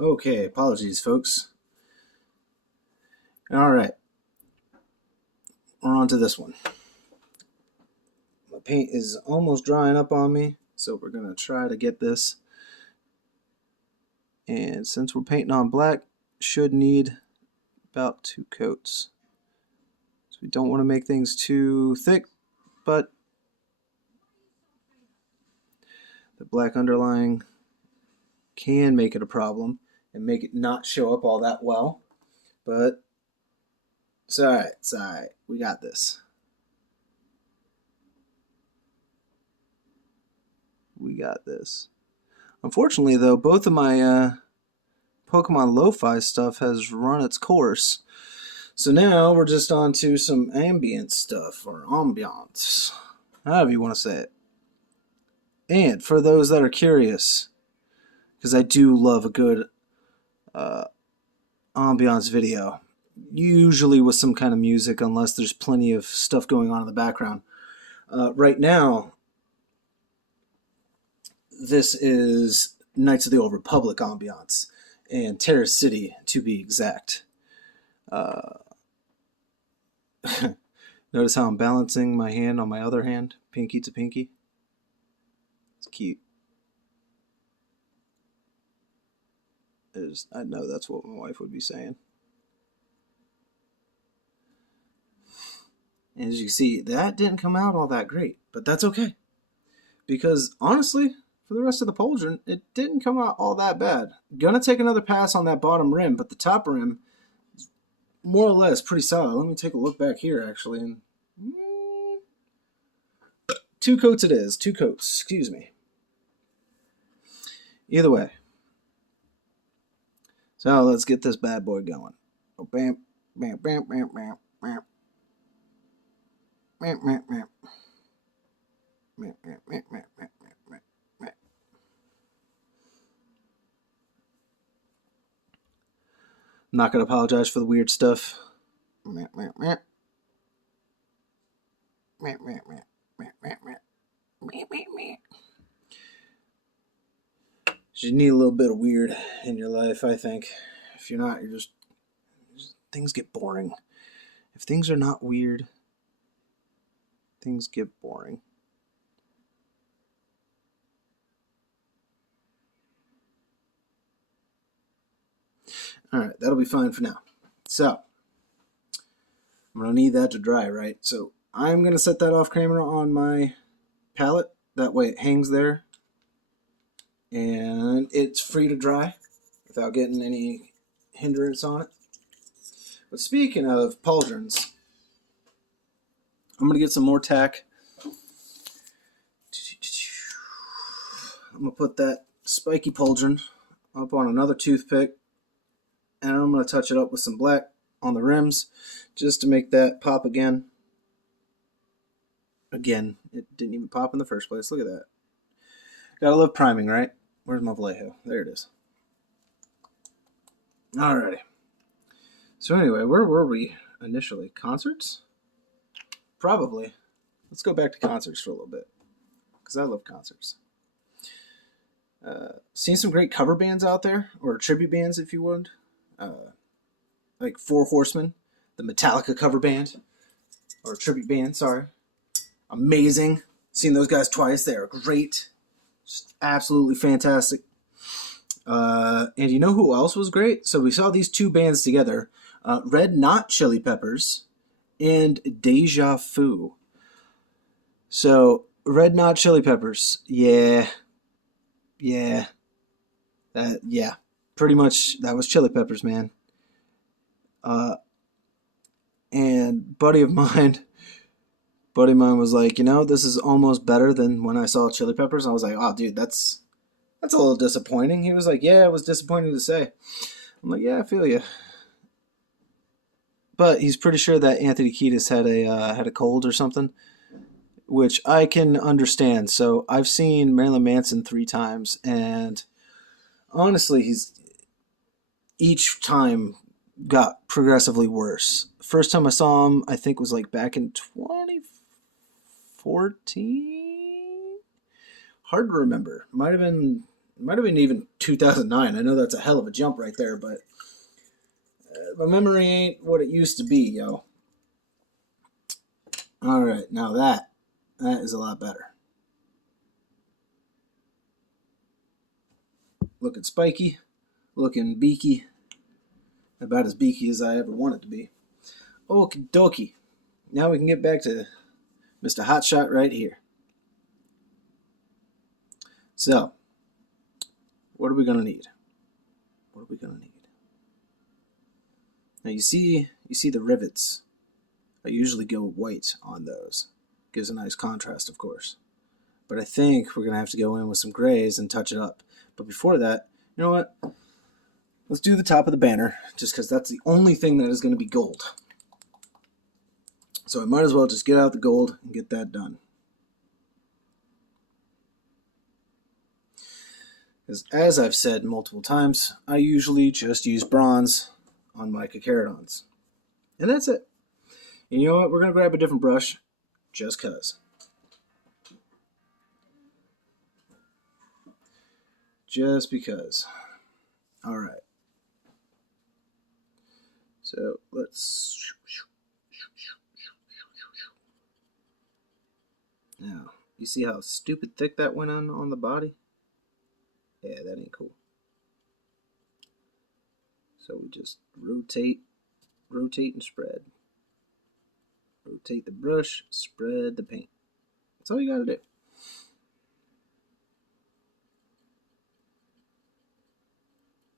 Okay, apologies, folks. All right, we're on to this one. My paint is almost drying up on me, so we're going to try to get this. And since we're painting on black, should need about 2 coats. So we don't want to make things too thick, but the black underlying can make it a problem and make it not show up all that well. But it's alright, it's alright. We got this. We got this. Unfortunately, though, both of my Pokemon Lo-Fi stuff has run its course. So now we're just on to some ambient stuff, or ambiance, however you want to say it. And for those that are curious, because I do love a good ambiance video, usually with some kind of music, unless there's plenty of stuff going on in the background. Right now, this is Knights of the Old Republic ambiance, and Terrace City, to be exact. Notice how I'm balancing my hand on my other hand, pinky to pinky. It's cute. I know that's what my wife would be saying. And as you see, that didn't come out all that great, but that's okay. Because honestly, for the rest of the pauldron, it didn't come out all that bad. Gonna take another pass on that bottom rim, but the top rim is more or less pretty solid. Let me take a look back here, actually. And 2 coats it is. 2 coats, excuse me. Either way. So let's get this bad boy going. Oh, bam, bam, bam, bam, bam, bam. Bam, bam, bam. Bam, bam, bam, bam, bam. I'm not going to apologize for the weird stuff. You need a little bit of weird in your life, I think. If you're not, things get boring. If things are not weird, things get boring. Alright, that'll be fine for now. So, I'm going to need that to dry, right? So, I'm going to set that off camera on my palette. That way it hangs there. And it's free to dry without getting any hindrance on it. But speaking of pauldrons, I'm going to get some more tack. I'm going to put that spiky pauldron up on another toothpick. And I'm going to touch it up with some black on the rims just to make that pop again. Again, it didn't even pop in the first place. Look at that. Gotta love priming, right? Where's my Vallejo? There it is. Alrighty. So anyway, where were we initially? Concerts? Probably. Let's go back to concerts for a little bit, because I love concerts. Seen some great cover bands out there, or tribute bands if you would. Like Four Horsemen, the Metallica cover band, or tribute band, sorry. Amazing. Seen those guys twice. They are great. Just absolutely fantastic. And you know who else was great? So we saw these 2 bands together. Red Hot Chili Peppers and Deja Vu. So, Red Hot Chili Peppers. Yeah. Pretty much, that was Chili Peppers, man. And buddy of mine was like, you know, this is almost better than when I saw Chili Peppers. I was like, oh, dude, that's a little disappointing. He was like, yeah, it was disappointing to say. I'm like, yeah, I feel you. But he's pretty sure that Anthony Kiedis had a cold or something, which I can understand. So I've seen Marilyn Manson 3 times, and honestly, he's each time got progressively worse. First time I saw him, I think, was like back in 2014. Hard to remember. Might have been It might have been even 2009. I know that's a hell of a jump right there, but my memory ain't what it used to be, yo. All right, now that is a lot better. Looking spiky, looking beaky, about as beaky as I ever want it to be. Okie dokie. Now we can get back to Mr. Hotshot right here. So, what are we gonna need? What are we gonna need? Now you see the rivets. I usually go white on those. Gives a nice contrast, of course. But I think we're gonna have to go in with some grays and touch it up. But before that, you know what? Let's do the top of the banner, just because that's the only thing that is going to be gold. So I might as well just get out the gold and get that done. Because as I've said multiple times, I usually just use bronze on my Carcharodons. And that's it. And you know what? We're going to grab a different brush, just because. Just because. All right. So let's. Now, you see how stupid thick that went on the body? Yeah, that ain't cool. So we just rotate and spread. Rotate the brush, spread the paint. That's all you gotta do.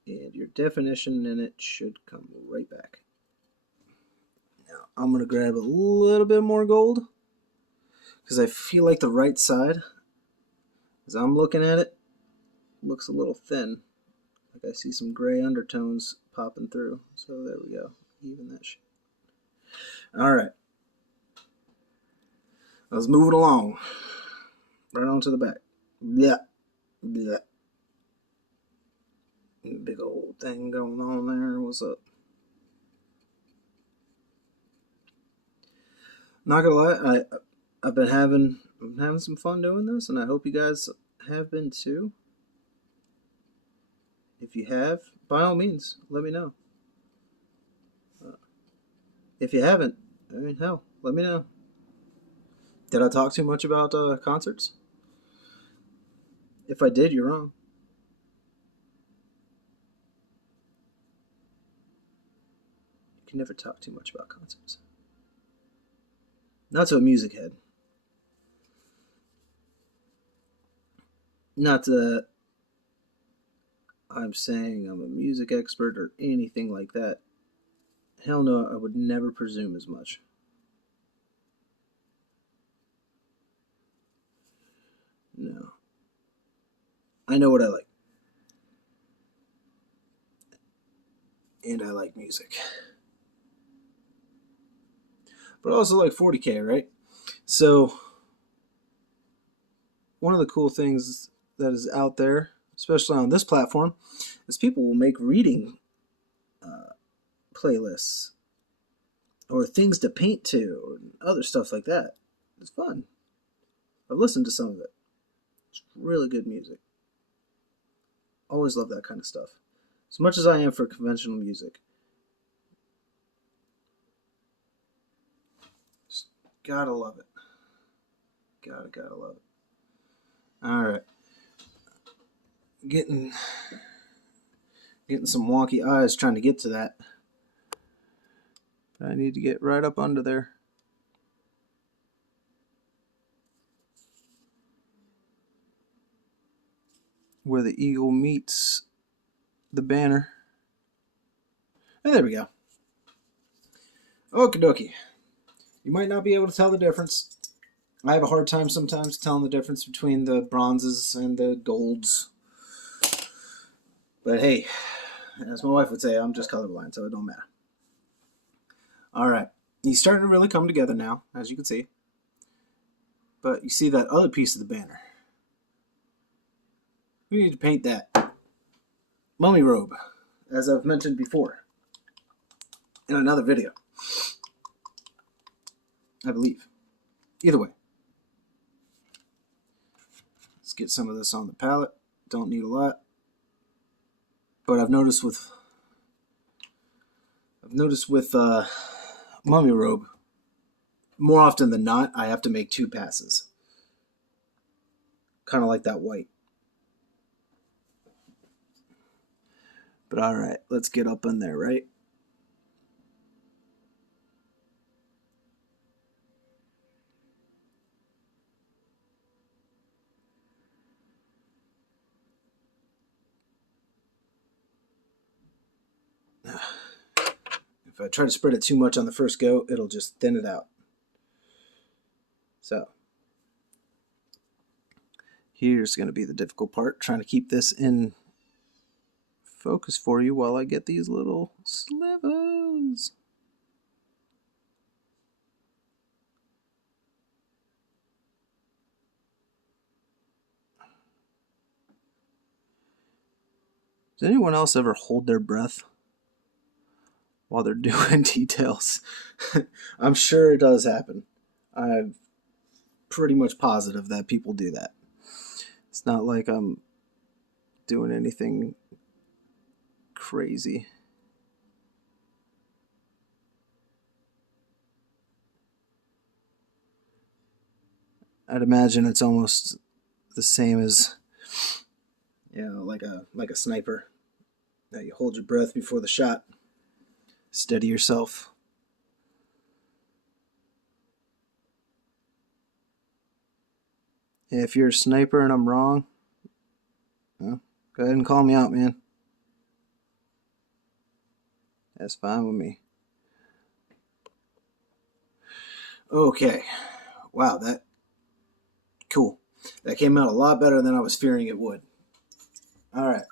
And your definition in it should come right back. Now, I'm going to grab a little bit more gold because I feel like the right side, as I'm looking at it, looks a little thin. Like I see some gray undertones popping through. So there we go. Even that shit. All right. Let's move it along. Right on to the back. Yeah. Yeah. Big old thing going on there. What's up? Not gonna lie, I've been having some fun doing this, and I hope you guys have been too. If you have, by all means, let me know. If you haven't, I mean, hell, let me know. Did I talk too much about concerts? If I did, you're wrong. You can never talk too much about concerts. Not to a music head. Not that I'm saying I'm a music expert or anything like that. Hell no, I would never presume as much. No. I know what I like. And I like music. But I also like 40K, right? So, one of the cool things that is out there, especially on this platform, is people will make reading playlists or things to paint to and other stuff like that. It's fun. I've listened to some of it. It's really good music. Always love that kind of stuff. As much as I am for conventional music. Just gotta love it. Gotta love it. Alright. Getting some wonky eyes trying to get to that. But I need to get right up under there. Where the eagle meets the banner. And there we go. Okie dokie. You might not be able to tell the difference. I have a hard time sometimes telling the difference between the bronzes and the golds. But hey, as my wife would say, I'm just colorblind, so it don't matter. Alright, he's starting to really come together now, as you can see. But you see that other piece of the banner. We need to paint that mummy robe, as I've mentioned before, in another video. I believe. Either way. Let's get some of this on the palette Don't need a lot. But I've noticed with Mummy Robe, more often than not, I have to make 2 passes. Kind of like that white. But alright, let's get up in there, right? If I try to spread it too much on the first go, it'll just thin it out. So, here's going to be the difficult part, trying to keep this in focus for you while I get these little slivers. Does anyone else ever hold their breath while they're doing details? I'm sure it does happen. I'm pretty much positive that people do that. It's not like I'm doing anything crazy. I'd imagine it's almost the same as, like a sniper. That you hold your breath before the shot. Steady yourself. If you're a sniper and I'm wrong, well, go ahead and call me out, man. That's fine with me. Okay. Wow, cool. That came out a lot better than I was fearing it would. Alright.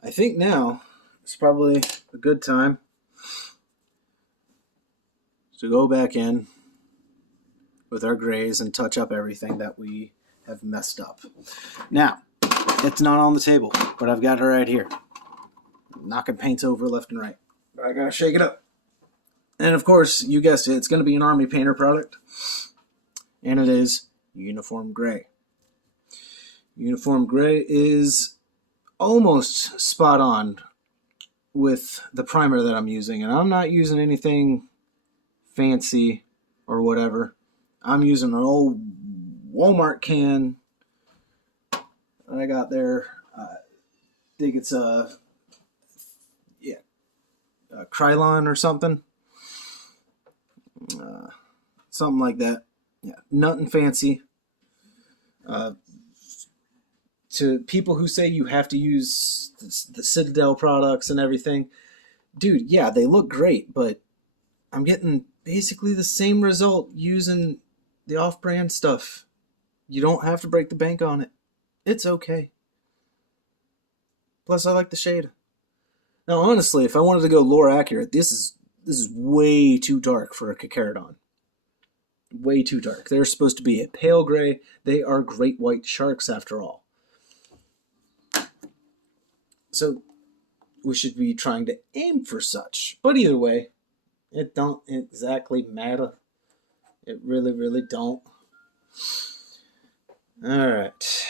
I think now it's probably a good time to go back in with our grays and touch up everything that we have messed up. Now, it's not on the table, but I've got it right here. Knocking paints over left and right. But I gotta shake it up. And of course, you guessed it, it's going to be an Army Painter product. And it is Uniform Gray. Uniform Gray is almost spot on with the primer that I'm using. And I'm not using anything fancy or whatever. I'm using an old Walmart can I got there. I think it's Krylon or something. Something like that. Yeah, nothing fancy. To people who say you have to use the Citadel products and everything, dude, yeah, they look great, but I'm getting basically the same result using the off-brand stuff. You don't have to break the bank on it. It's okay. Plus, I like the shade. Now, honestly, if I wanted to go lore accurate, this is way too dark for a Carcharodon. Way too dark. They're supposed to be a pale gray. They are great white sharks, after all. So, we should be trying to aim for such. But either way, it don't exactly matter. It really, really don't. Alright.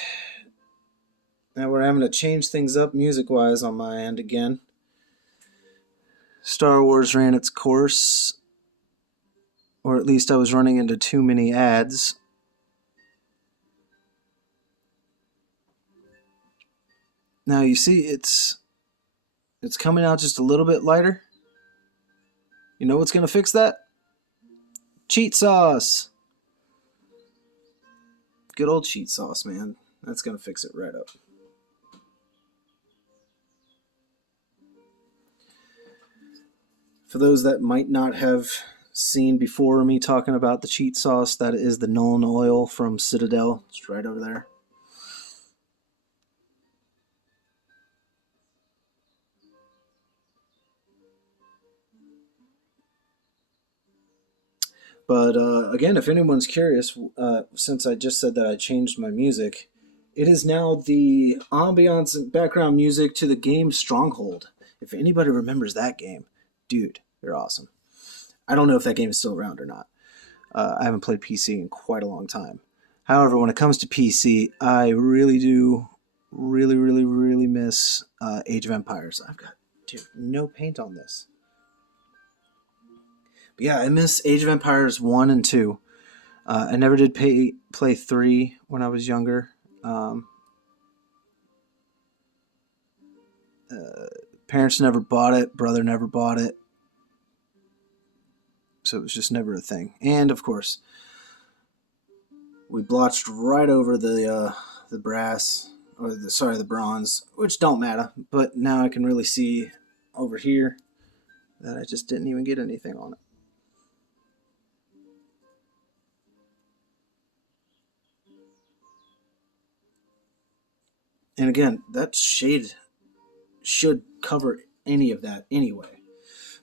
Now we're having to change things up music-wise on my end again. Star Wars ran its course. Or at least I was running into too many ads. Now you see it's coming out just a little bit lighter. You know what's going to fix that? Cheat sauce. Good old cheat sauce, man. That's going to fix it right up. For those that might not have seen before me talking about the cheat sauce, that is the Nuln oil from Citadel. It's right over there. But again, if anyone's curious, since I just said that I changed my music, it is now the ambiance and background music to the game Stronghold. If anybody remembers that game, dude, they're awesome. I don't know if that game is still around or not. I haven't played PC in quite a long time. However, when it comes to PC, I really do really miss Age of Empires. I've got, dude, no paint on this. But yeah, I miss Age of Empires 1 and 2. I never did play 3 when I was younger. Parents never bought it. Brother never bought it. So it was just never a thing. And, of course, we blotched right over the brass, or the bronze, which don't matter. But now I can really see over here that I just didn't even get anything on it. And again, that shade should cover any of that anyway.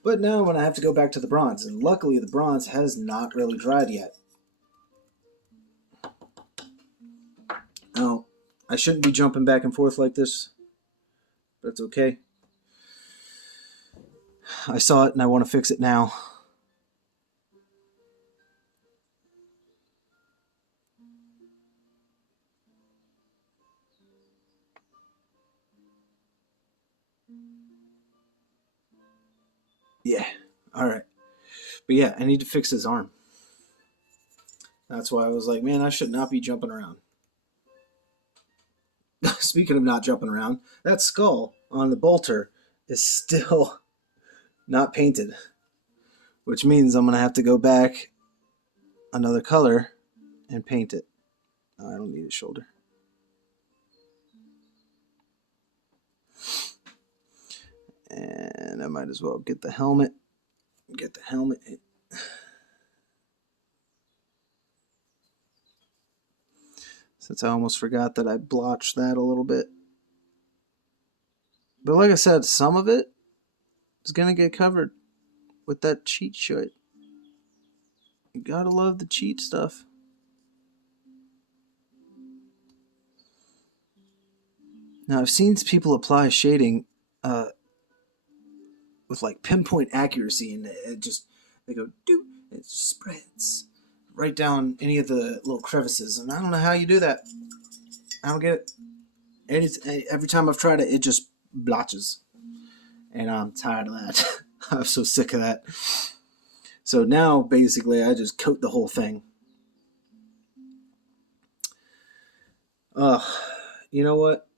But now when I have to go back to the bronze, and luckily the bronze has not really dried yet. Now, I shouldn't be jumping back and forth like this, but it's okay. I saw it and I want to fix it now. Yeah, alright. But yeah, I need to fix his arm. That's why I was like, man, I should not be jumping around. Speaking of not jumping around, that skull on the bolter is still not painted. Which means I'm going to have to go back another color and paint it. Oh, I don't need a shoulder. And I might as well get the helmet. Since I almost forgot that I blotched that a little bit. But like I said, some of it is going to get covered with that cheat shit. You gotta love the cheat stuff. Now, I've seen people apply shading with like pinpoint accuracy, and they go, doop, it just spreads right down any of the little crevices. And I don't know how you do that. I don't get it. Every time I've tried it, it just blotches. And I'm tired of that. I'm so sick of that. So now, basically, I just coat the whole thing. You know what?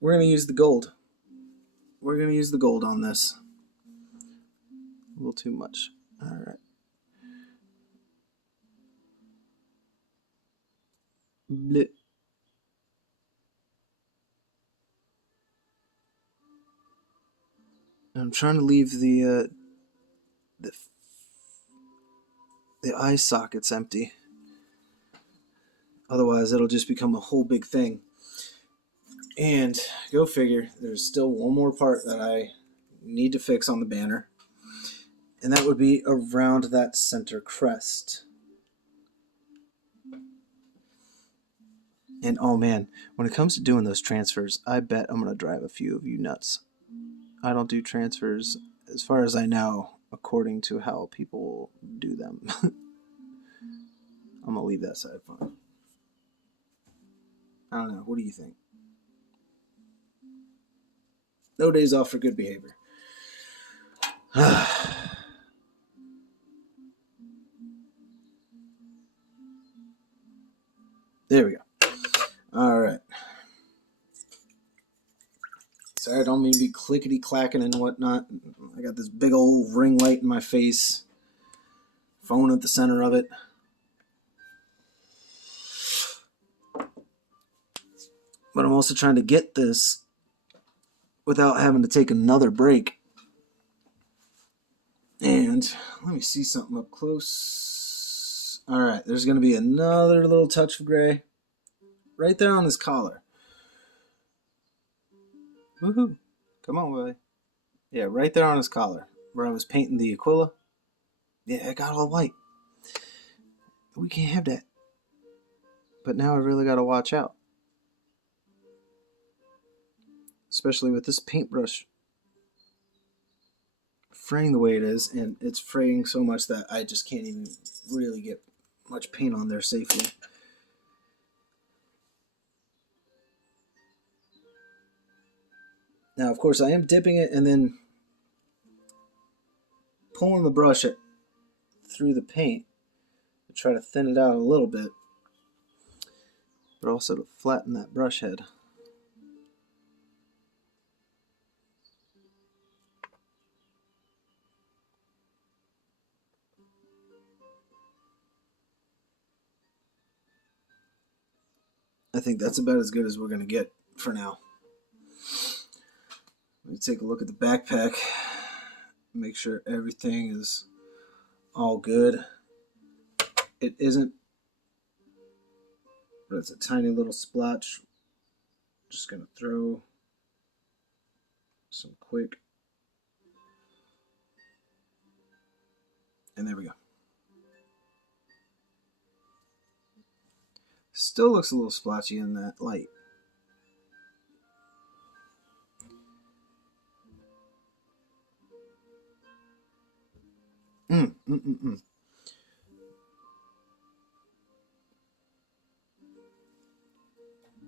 We're going to use the gold. We're going to use the gold on this. A little too much. All right. Blip. I'm trying to leave the eye sockets empty. Otherwise, it'll just become a whole big thing. And go figure, there's still one more part that I need to fix on the banner. And that would be around that center crest. And oh man, when it comes to doing those transfers, I bet I'm going to drive a few of you nuts. I don't do transfers, as far as I know, according to how people do them. I'm going to leave that side fine. I don't know. What do you think? No days off for good behavior. There we go. All right. Sorry, I don't mean to be clickety-clacking and whatnot. I got this big old ring light in my face. Phone at the center of it. But I'm also trying to get this without having to take another break. And let me see something up close. All right, there's going to be another little touch of gray right there on his collar. Woohoo. Come on, boy. Yeah, right there on his collar where I was painting the Aquila. Yeah, I got all white. We can't have that. But now I really got to watch out. Especially with this paintbrush fraying the way it is, and it's fraying so much that I just can't even really get much paint on there safely. Now, of course, I am dipping it and then pulling the brush through the paint to try to thin it out a little bit, but also to flatten that brush head. I think that's about as good as we're going to get for now. Let me take a look at the backpack, make sure everything is all good. It isn't, but it's a tiny little splotch. Just going to throw some quick, and there we go. Still looks a little splotchy in that light.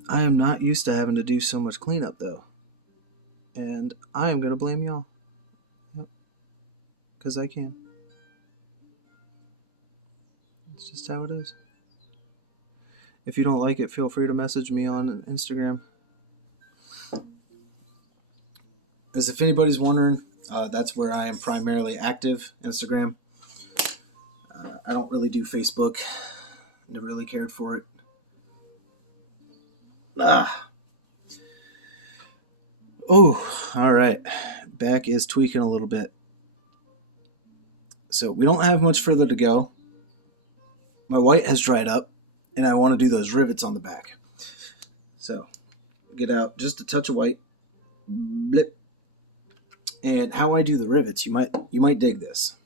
I am not used to having to do so much cleanup though. And I am going to blame y'all. Yep. Because I can. It's just how it is. If you don't like it, feel free to message me on Instagram. As if anybody's wondering, that's where I am primarily active, Instagram. I don't really do Facebook. Never really cared for it. Oh, all right. Back is tweaking a little bit. So we don't have much further to go. My white has dried up, and I want to do those rivets on the back. So get out just a touch of white. Blip. And how I do the rivets, you might dig this.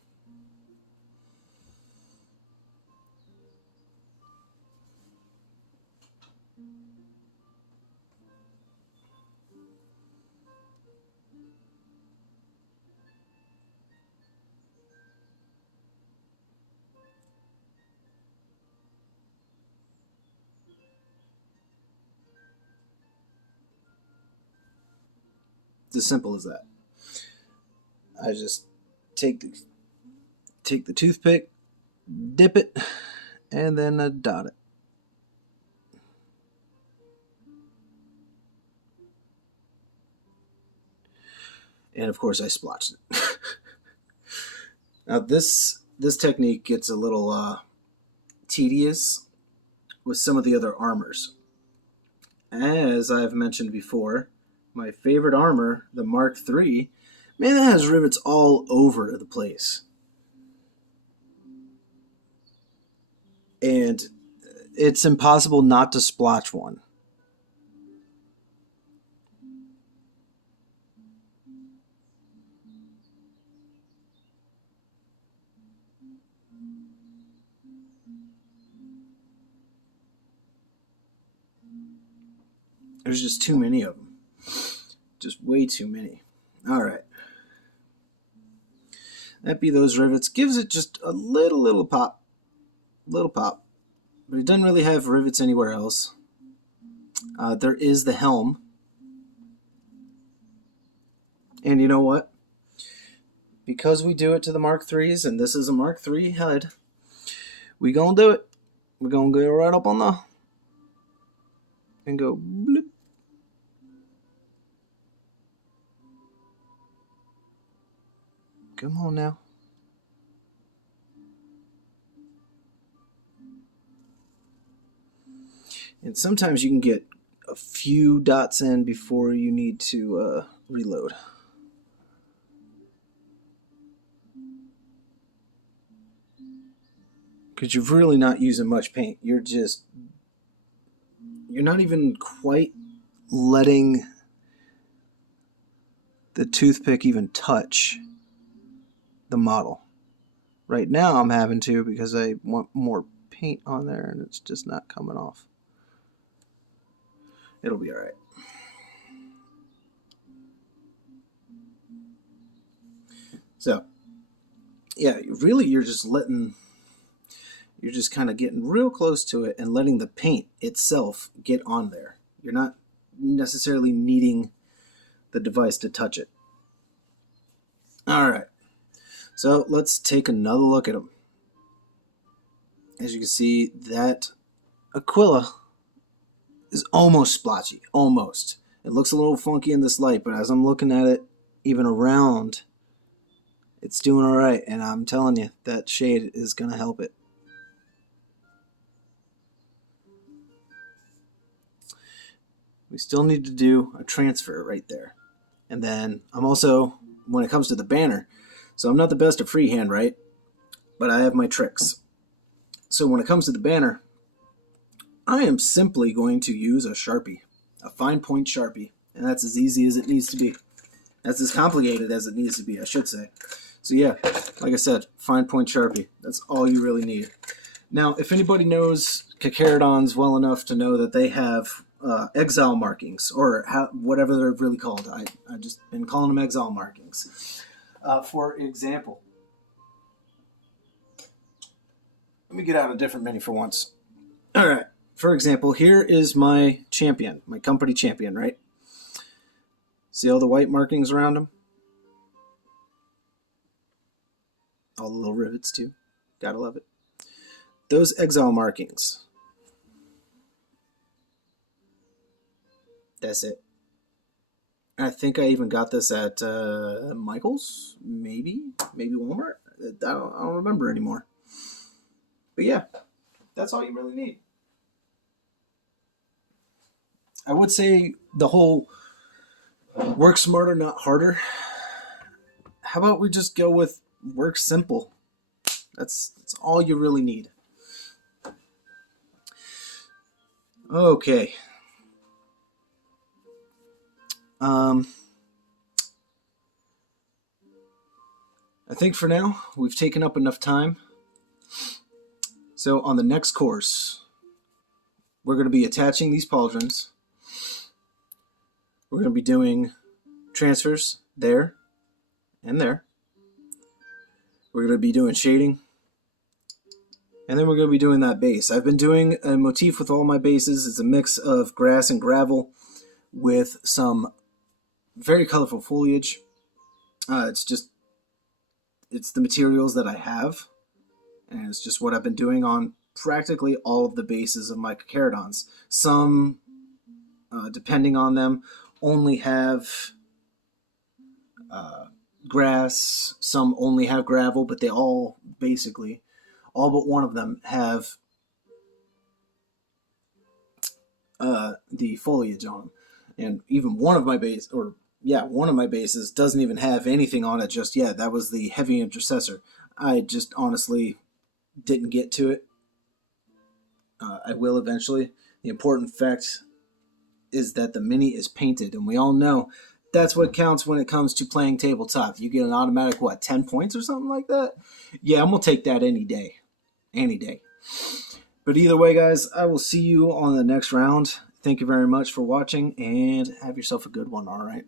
It's as simple as that. I just take the toothpick, dip it, and then dot it. And of course I splotched it. Now this technique gets a little tedious with some of the other armors. As I've mentioned before, my favorite armor, the Mark III, man, that has rivets all over the place. And it's impossible not to splotch one. There's just too many of them. Just way too many. All right. That be those rivets. Gives it just a little pop. Little pop. But it doesn't really have rivets anywhere else. There is the helm. And you know what? Because we do it to the Mark IIIs, and this is a Mark III head, we gonna do it. We're gonna go right up on the and go bloop. Come on now. And sometimes you can get a few dots in before you need to reload. Because you're really not using much paint. You're not even quite letting the toothpick even touch the model. Right now I'm having to because I want more paint on there and it's just not coming off. It'll be alright. So, yeah, really you're just kind of getting real close to it and letting the paint itself get on there. You're not necessarily needing the device to touch it. All right, so let's take another look at them. As you can see, that Aquila is almost splotchy, almost. It looks a little funky in this light, but as I'm looking at it, even around, it's doing all right, and I'm telling you, that shade is going to help it. We still need to do a transfer right there. And then I'm also, when it comes to the banner, so I'm not the best at freehand, right? But I have my tricks. So when it comes to the banner, I am simply going to use a Sharpie, a fine point Sharpie. And that's as easy as it needs to be. That's as complicated as it needs to be, I should say. So yeah, like I said, fine point Sharpie. That's all you really need. Now, if anybody knows Carcharodons well enough to know that they have exile markings, or whatever they're really called. I've just been calling them exile markings. For example, let me get out a different menu for once. All right. For example, here is my champion, my company champion, right? See all the white markings around him? All the little rivets too. Gotta love it. Those exile markings. That's it. I think I even got this at Michael's, maybe Walmart. I don't remember anymore. But yeah, that's all you really need. I would say the whole work smarter, not harder. How about we just go with work simple? That's all you really need. Okay. I think for now we've taken up enough time. So on the next course, we're going to be attaching these pauldrons. We're going to be doing transfers there and there. We're going to be doing shading. And then we're going to be doing that base. I've been doing a motif with all my bases. It's a mix of grass and gravel with some very colorful foliage. It's the materials that I have. And it's just what I've been doing on practically all of the bases of my Carcharodons. Some, depending on them, only have grass. Some only have gravel, but they all basically, all but one of them have the foliage on them. And even one of my bases doesn't even have anything on it just yet. That was the heavy intercessor. I just honestly didn't get to it. I will eventually. The important fact is that the mini is painted, and we all know that's what counts when it comes to playing tabletop. You get an automatic, 10 points or something like that? Yeah, I'm going to take that any day. Any day. But either way, guys, I will see you on the next round. Thank you very much for watching, and have yourself a good one, all right?